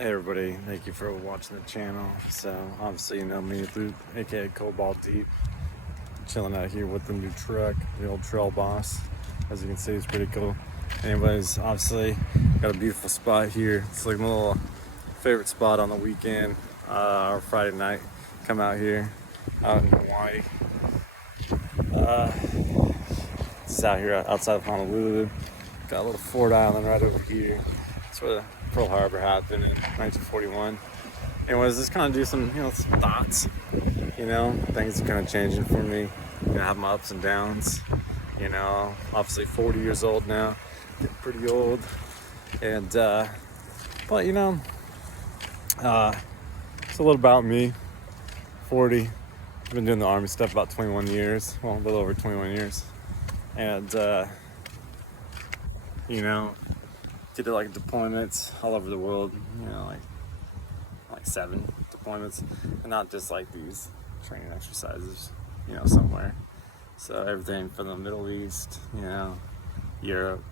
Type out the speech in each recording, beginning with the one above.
Hey everybody, thank you for watching the channel. So obviously you know me, Luke, aka Cobalt Deep, chilling out here with the new truck, the old Trail Boss. As you can see, it's pretty cool. Anyways, obviously got a beautiful spot here. It's like my little favorite spot on the weekend or Friday night. Come out here, out in Hawaii. It's out here outside of Honolulu. Got a little Ford Island right over here. That's where the Pearl Harbor happened in 1941. Anyways, just kind of do some, some thoughts. Things are kind of changing for me. I have my ups and downs. Obviously 40 years old now, getting pretty old. And, but it's a little about me. 40. I've been doing the Army stuff about 21 years. Well, a little over 21 years. And, did like deployments all over the world, like 7 deployments, and not just like these training exercises, somewhere. So everything from the Middle East, Europe,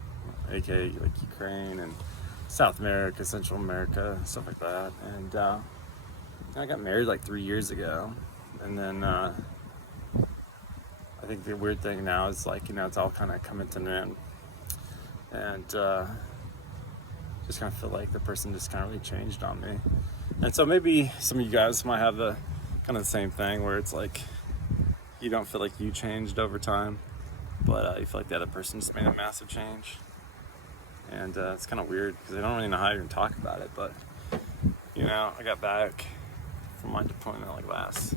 aka like Ukraine, and South America, Central America, stuff like that. And I got married like 3 years ago, and then I think the weird thing now is like, it's all kind of coming to an end. And just kind of feel like the person just kind of really changed on me. And so maybe some of you guys might have the kind of the same thing where it's like you don't feel like you changed over time, but you feel like the other person just made a massive change. And it's kind of weird because I don't really know how you're gonna talk about it. But I got back from my deployment like last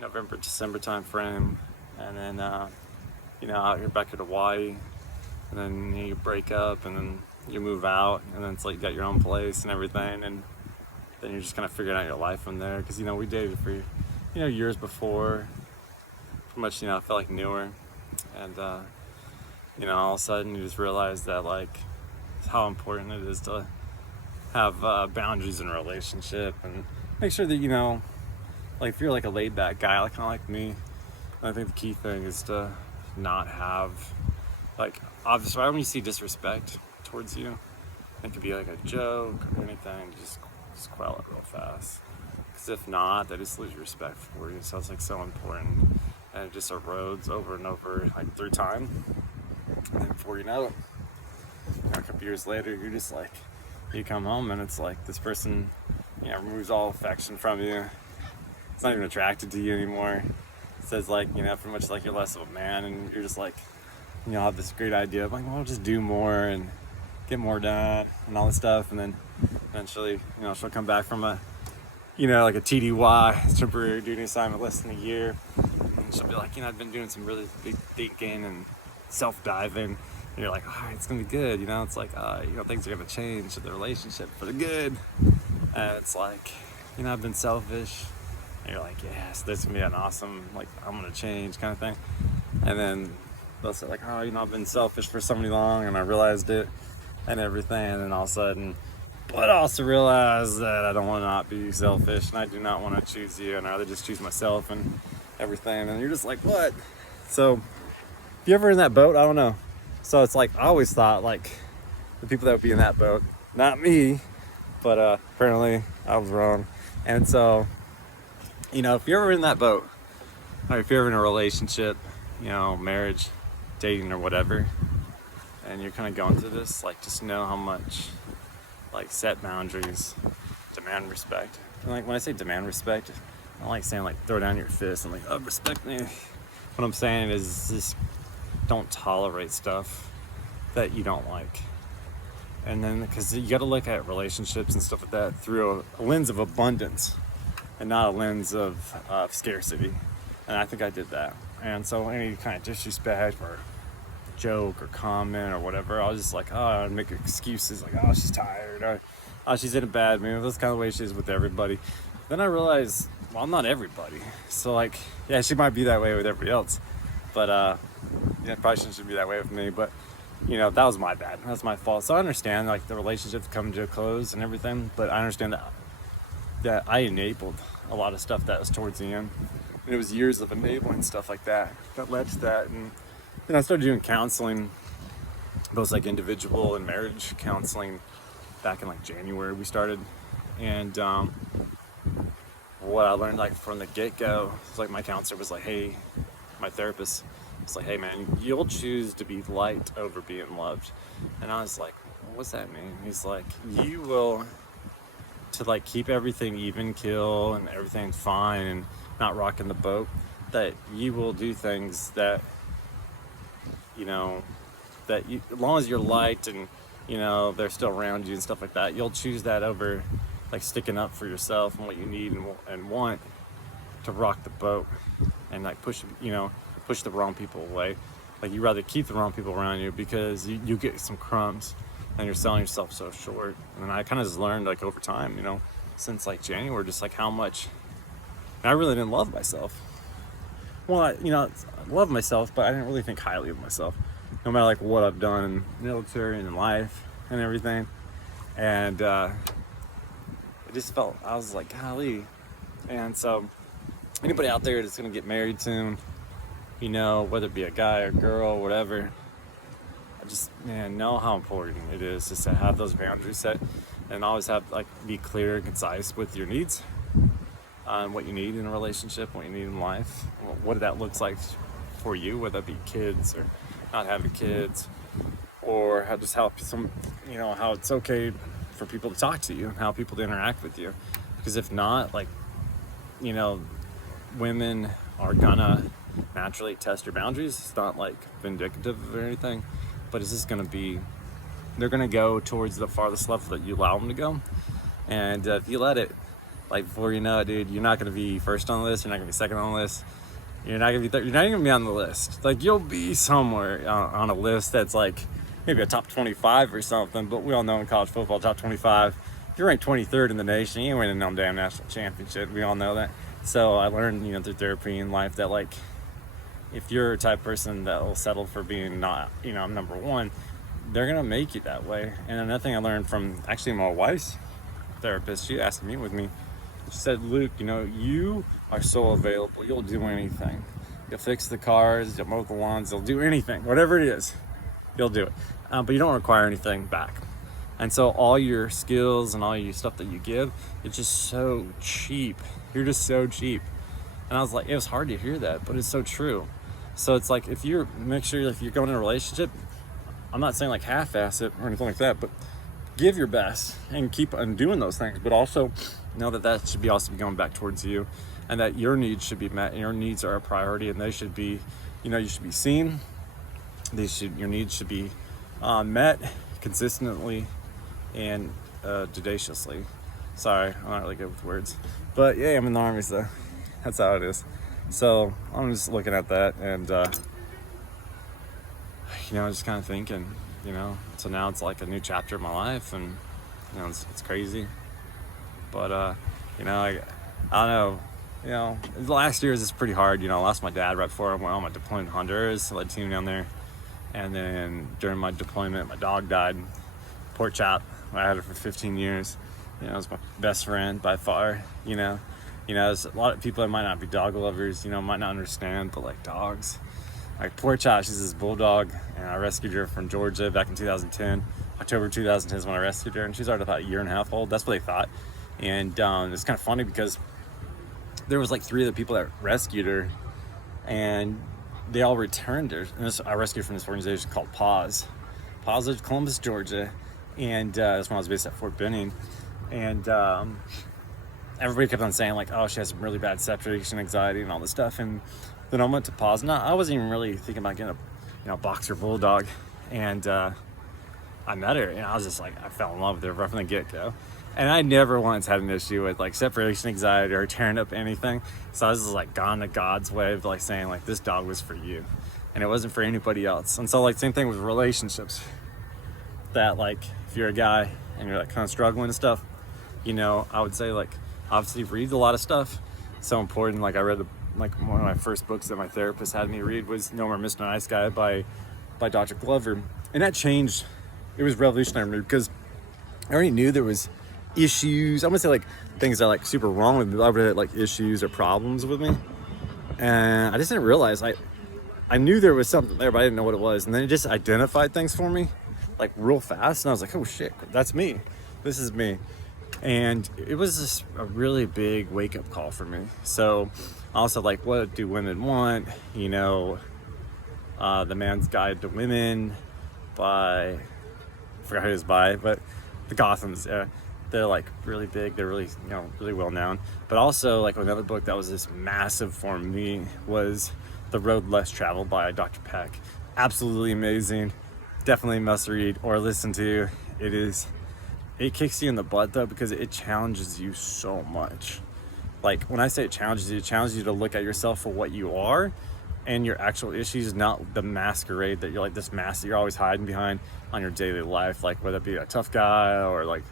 November, December time frame, and then out here back at Hawaii, and then you break up, and then you move out, and then it's like you got your own place and everything, and then you're just kind of figuring out your life from there. Because we dated for years before, pretty much I felt like newer, and all of a sudden you just realize that like how important it is to have boundaries in a relationship, and make sure that like if you're like a laid back guy, like kind of like me, I think the key thing is to not have like, obviously when you see disrespect towards you, it could be like a joke or anything, just quell it real fast. Because if not, they just lose respect for you. So it's like so important, and it just erodes over and over like through time. And then before you know it, a couple years later, you're just like, you come home and it's like this person, removes all affection from you. It's not even attracted to you anymore. It says like, pretty much like you're less of a man, and you're just like, have this great idea of like, well, I'll just do more and get more done and all this stuff. And then eventually, she'll come back from a, like a TDY, temporary duty assignment, less than a year. And she'll be like, I've been doing some really big thinking and self-diving. And you're like, all right, it's gonna be good. It's like, things are gonna change in the relationship for the good. And it's like, I've been selfish. And you're like, yes, this is gonna be an awesome, like, I'm gonna change kind of thing. And then they'll say like, oh, I've been selfish for so many long, and I realized it and everything. And then all of a sudden, but I also realize that I don't want to not be selfish, and I do not want to choose you, and I rather just choose myself and everything. And you're just like, what? So if you're ever in that boat, I don't know. So it's like, I always thought like the people that would be in that boat, not me, but apparently I was wrong. And so, if you're ever in that boat, or if you're ever in a relationship, marriage, dating, or whatever, and you're kind of going through this, like, just know how much, like, set boundaries, demand respect. And like when I say demand respect, I don't like saying like throw down your fist and like, oh, respect me. What I'm saying is just don't tolerate stuff that you don't like. And then, because you got to look at relationships and stuff like that through a lens of abundance and not a lens of scarcity. And I think I did that. And so any kind of disrespect or joke or comment or whatever, I was just like, I'd make excuses like, oh, she's tired, or oh, she's in a bad mood. That's kind of the way she is with everybody. Then I realized, well, I'm not everybody. So like, yeah, she might be that way with everybody else, but probably shouldn't be that way with me. But that was my bad. That's my fault. So I understand like the relationship's coming to a close and everything, but I understand that I enabled a lot of stuff that was towards the end. And it was years of enabling stuff like that led to that. And then I started doing counseling, both like individual and marriage counseling back in like January we started. And what I learned like from the get-go, it's like my counselor was like, hey, my therapist was like, hey man, you'll choose to be liked over being loved. And I was like, what's that mean? He's like, you will, to like keep everything even kill and everything fine and not rocking the boat, that you will do things that, you know, that you, as long as you're liked and, you know, they're still around you and stuff like that, you'll choose that over like sticking up for yourself and what you need and want to rock the boat and like push the wrong people away. Like you rather keep the wrong people around you because you get some crumbs and you're selling yourself so short. And I kind of just learned like over time, you know, since like January, just like how much I really didn't love myself. Well, I love myself, but I didn't really think highly of myself, no matter like what I've done in military and in life and everything. And it just felt, I was like, golly. And so anybody out there that's gonna get married soon, you know, whether it be a guy or girl or whatever, I just, man, know how important it is just to have those boundaries set and always have like be clear and concise with your needs. What you need in a relationship, what you need in life, what that looks like for you, whether it be kids or not having kids, or how how it's okay for people to talk to you, how people to interact with you. Because if not, like, you know, women are gonna naturally test your boundaries. It's not like vindictive or anything, but it's just gonna be, they're gonna go towards the farthest level that you allow them to go. And if you let it, like before you know it, dude, you're not gonna be first on the list. You're not gonna be second on the list. You're not gonna be you're not even gonna be on the list. Like you'll be somewhere on a list that's like maybe a top 25 or something. But we all know in college football, top 25. If you're ranked 23rd in the nation, you ain't winning no damn national championship. We all know that. So I learned, you know, through therapy and life that like if you're a type of person that will settle for being not, you know, number one, they're gonna make you that way. And another thing I learned from actually my wife's therapist, she asked me with me. She said, Luke, you know, you are so available. You'll do anything. You'll fix the cars, you'll mow the lawns, you'll do anything. Whatever it is, you'll do it. But you don't require anything back. And so all your skills and all your stuff that you give, it's just so cheap. You're just so cheap. And I was like, it was hard to hear that, but it's so true. So it's like, make sure if you're going in a relationship, I'm not saying like half-ass it or anything like that, but give your best and keep on doing those things, but also know that should be also going back towards you, and that your needs should be met. And your needs are a priority, and they should be, you know, you should be seen. Your needs should be met consistently and judiciously. Sorry, I'm not really good with words, but yeah, I'm in the Army, so that's how it is. So I'm just looking at that, and you know, just kind of thinking, you know. So now it's like a new chapter of my life, and you know, it's crazy. But you know, I don't know. You know, the last year is pretty hard. You know, I lost my dad right before I went on my deployment to Honduras. I led a team down there, and then during my deployment, my dog died. Poor chap. I had her for 15 years. You know, it was my best friend by far. You know, there's a lot of people that might not be dog lovers. You know, might not understand, but like dogs. Like poor child, she's this bulldog, and I rescued her from Georgia back in 2010. October 2010 is when I rescued her, and she's already about a year and a half old. That's what they thought. And it's kind of funny because there was like 3 of the people that rescued her, and they all returned her. And I rescued her from this organization called Pause of Columbus, Georgia, and that's when I was based at Fort Benning. And everybody kept on saying like, oh, she has really bad separation anxiety and all this stuff. And then I went to Pause. Now I wasn't even really thinking about getting a boxer bulldog, and I met her, and I was just like, I fell in love with her right from the get-go. And I never once had an issue with like separation anxiety or tearing up anything. So I was just like gone to God's way of like saying like, this dog was for you, and it wasn't for anybody else. And so like same thing with relationships, that like if you're a guy and you're like kind of struggling and stuff, you know, I would say like obviously read a lot of stuff. It's so important. Like I read one of my first books that my therapist had me read was No More Mr. Nice Guy by Dr. Glover. And that changed, it was revolutionary because I already knew there was issues. I'm gonna say like things that are like super wrong with me. I would have like issues or problems with me, and I just didn't realize I knew there was something there, but I didn't know what it was. And then it just identified things for me like real fast, and I was like, oh shit, that's me. This is me. And it was just a really big wake-up call for me. So also, like, what do women want? You know, The Man's Guide to Women by, I forgot who it was by, but the Gothams, they're like really big. They're really, you know, really well known. But also, like, another book that was just massive for me was The Road Less Traveled by Dr. Peck. Absolutely amazing. Definitely must read or listen to. It kicks you in the butt though, because it challenges you so much. Like, when I say it challenges you to look at yourself for what you are and your actual issues, not the masquerade that you're like, this mask that you're always hiding behind on your daily life. Like, whether it be a tough guy or like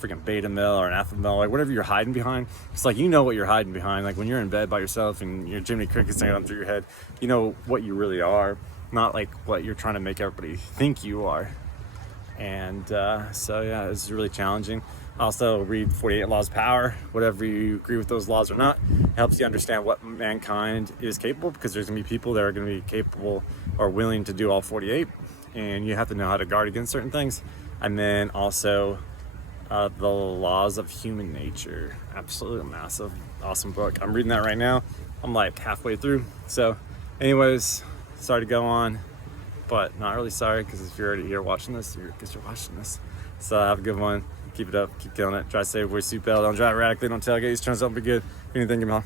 freaking beta male or an alpha male, like whatever you're hiding behind. It's like, you know what you're hiding behind. Like, when you're in bed by yourself and your Jiminy Cricket's hanging on through your head, you know what you really are, not like what you're trying to make everybody think you are. And so yeah, it's really challenging. Also, read 48 Laws of Power. Whatever you agree with those laws or not, it helps you understand what mankind is capable, because there's gonna be people that are gonna be capable or willing to do all 48, and you have to know how to guard against certain things. And then also the Laws of Human Nature. Absolutely massive, awesome book. I'm reading that right now. I'm like halfway through. So anyways, sorry to go on, but not really sorry, because if you're already here watching this, because you're watching this. So have a good one. Keep it up. Keep killing it. Try to stay, avoid seatbelt. Don't drive erratically. Don't tailgate. Just turn something, be good. Anything, give me a holler.